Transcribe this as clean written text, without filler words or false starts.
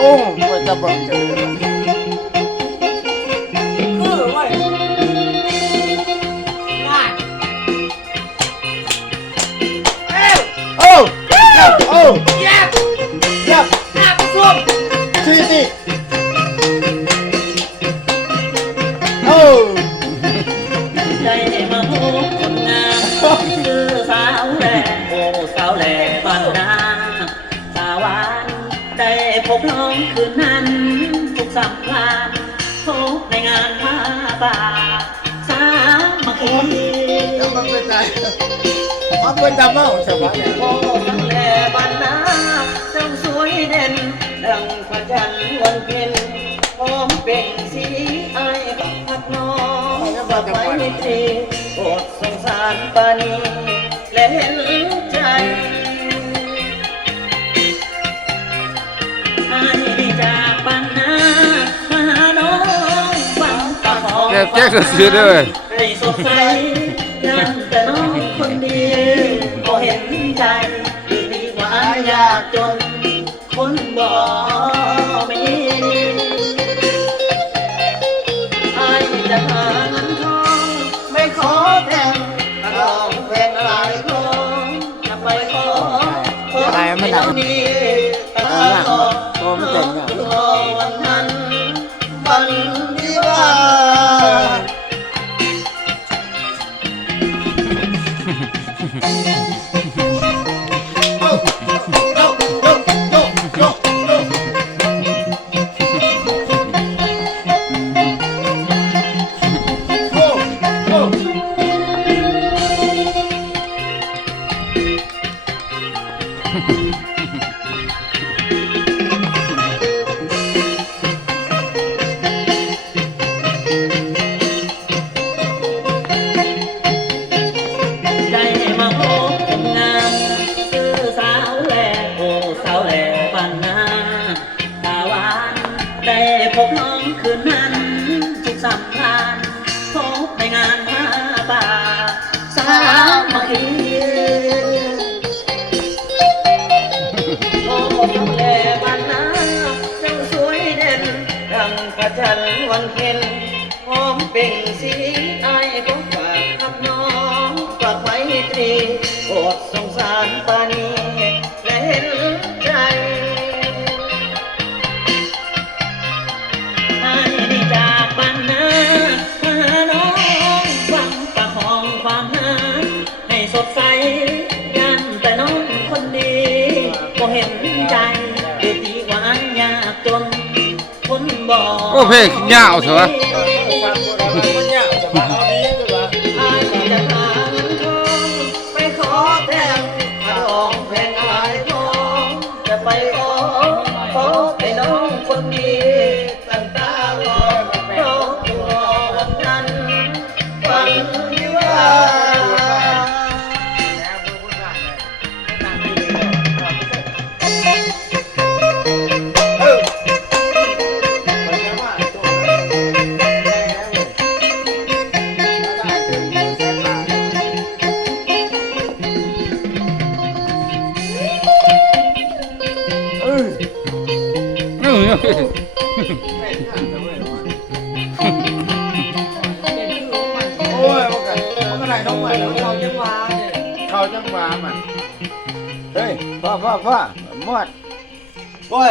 อ้มันจะเบิ่งจะเลย คือเว้ยง่ายเอ้า โอ้ แยก ยับ หน้าผู้ส้ม สี่สิโอ้ ใจมาพบคนงามคือสาวแหล่โอ้สาวแหล่บ้านนาสาวหวานได้พบน้องคืนนั้นทุกสัมพันธ์พบในงานผ้าป่าสามัคคี แล้วมันเป็นไงมันเป็นดำเมาใช่ไหมเนี่ย โอ้สาวแหล่บ้านนาเจ้าสวยเด่นดังพระจันทร์วันเพ็ญพร้อมเป็นสีไอ้พักน้องฝากไว้ในตรีโปรดสงสารปานีและเห็นใจไอ้จากบ้านนามาหาน้องฟังปากของ แจ๊กจะซื้อด้วย ให้สดใสยังแต่น้องคนดีก็เห็นใจดีกว่ายากจนคนบ่มีไอ้จะหาเงินทองไม่ขอแต่งลองแบ่งหลายของจะไปขอให้น้องดีตลอดรอวันนั้นวันที่ว่า ใจมาพบคนงามคือสาวแหล่โอ้สาวแหล่บ้านนาตาหวานได้พบน้องคืนนั้นทุกสำคัญพบในงานผ้าป่าสามัคคีโอ้สาวแหล่บ้านนาเจ้าสวยเด่นดังพระจันทร์วันเพ็ญพร้อมเปล่งสีไอ้ก็ฝากคำน้องฝากไว้ตรีโปรดสงสารปานีและเห็นใจไอ้นี่จากบ้านนามาหาน้องหวังประคองความหาให้สดใสยันแต่น้องคนดีก็เห็นใจดีที่หวานยากจนคนบอก โอ้เพลงยาวเถอะ มันเนี่ยจะมาเอาดีใช่ไหม อาจะหาเงินทองไปขอแต่งทองแพงอายทองจะไปขอให้น้องคนดีตั้งตารอน้องรอวันนั้นวันที่ว่า โอ้ยมันไหนน้องใหม่แล้ว เราจะมาเนี่ย เขาจังหวะมันเฮ้ยพ่อหมดโอ้ย